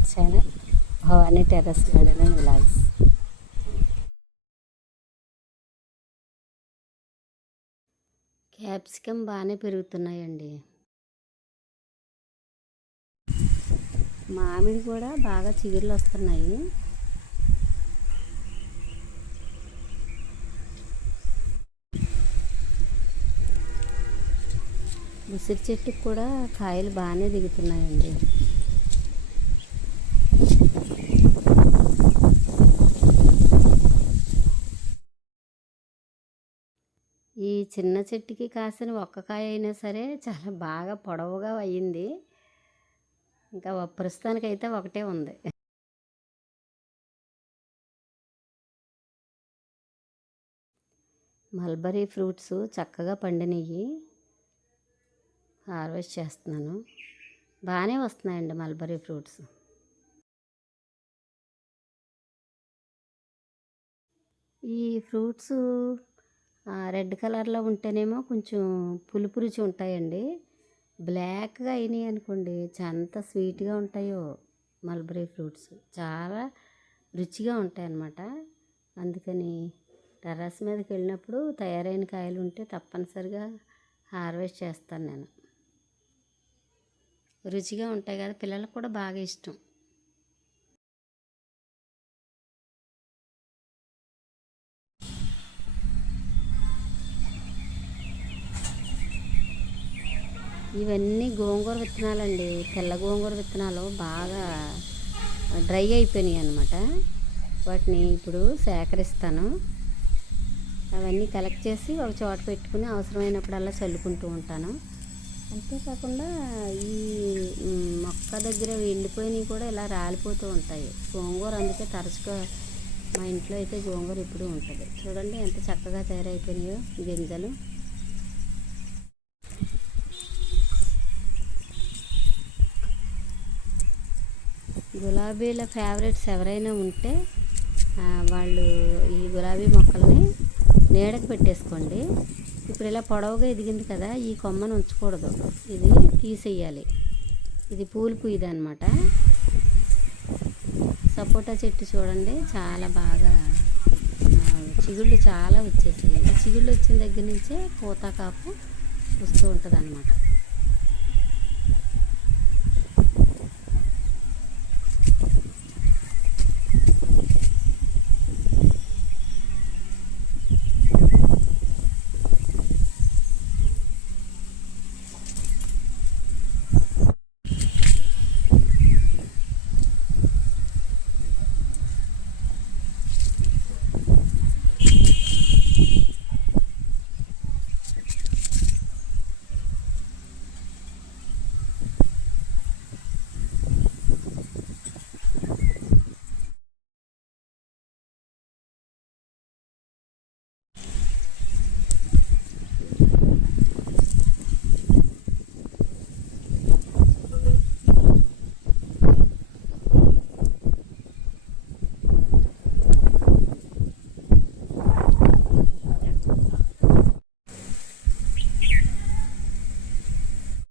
Our channel Bhavani terrace garden and vlogs. Capsicum బాగానే పెరుగుతున్నాయండి. మామిడి కూడా బాగా చిగుర్లు వస్తున్నాయి. ఉసిరి చెట్టుకు కూడా కాయలు బాగానే దిగుతున్నాయండి. ఈ చిన్న చెట్టుకి కాసిన ఒక్క కాయ అయినా సరే చాలా బాగా పొడవుగా అయ్యింది. ఇంకా ప్రస్తుతానికైతే ఒకటే ఉంది. మల్బరీ ఫ్రూట్స్ చక్కగా పండినవి హార్వెస్ట్ చేస్తున్నాను. బాగానే వస్తున్నాయండి మల్బరీ ఫ్రూట్స్. ఈ ఫ్రూట్స్ రెడ్ కలర్లో ఉంటేనేమో కొంచెం పులుపు రుచి ఉంటాయండి. బ్లాక్గా అయినాయి అనుకోండి ఎంత స్వీట్గా ఉంటాయో. మల్బరీ ఫ్రూట్స్ చాలా రుచిగా ఉంటాయి అన్నమాట. అందుకని టెర్రస్ మీదకి వెళ్ళినప్పుడు తయారైన కాయలు ఉంటే తప్పనిసరిగా హార్వెస్ట్ చేస్తాను నేను. రుచిగా ఉంటాయి కదా, పిల్లలకు కూడా బాగా ఇష్టం. ఇవన్నీ గోంగూర విత్తనాలండి. తెల్ల గోంగూర విత్తనాలు బాగా డ్రై అయిపోయినాయి అన్నమాట. వాటిని ఇప్పుడు సేకరిస్తాను. అవన్నీ కలెక్ట్ చేసి ఒక చోట పెట్టుకుని అవసరమైనప్పుడల్లా చల్లుకుంటూ ఉంటాను. అంతేకాకుండా ఈ మొక్క దగ్గర ఎండిపోయినవి కూడా ఇలా రాలిపోతూ ఉంటాయి గోంగూర. అందుకే తరచుగా మా ఇంట్లో అయితే గోంగూర ఎప్పుడూ ఉంటుంది. చూడండి ఎంత చక్కగా తయారైపోయినాయో గింజలు. గులాబీల ఫేవరెట్స్ ఎవరైనా ఉంటే వాళ్ళు ఈ గులాబీ మొక్కల్ని నీడకు పెట్టేసుకోండి. ఇప్పుడు ఇలా పొడవుగా ఎదిగింది కదా, ఈ కొమ్మను ఉంచకూడదు, ఇది తీసేయాలి. ఇది పూలు పూయదు అనమాట. సపోటా చెట్టు చూడండి చాలా బాగా చిగుళ్ళు చాలా వచ్చేసాయి. ఈ చిగుళ్ళు వచ్చిన దగ్గర నుంచే పూత కాపు వస్తూ ఉంటుంది అన్నమాట.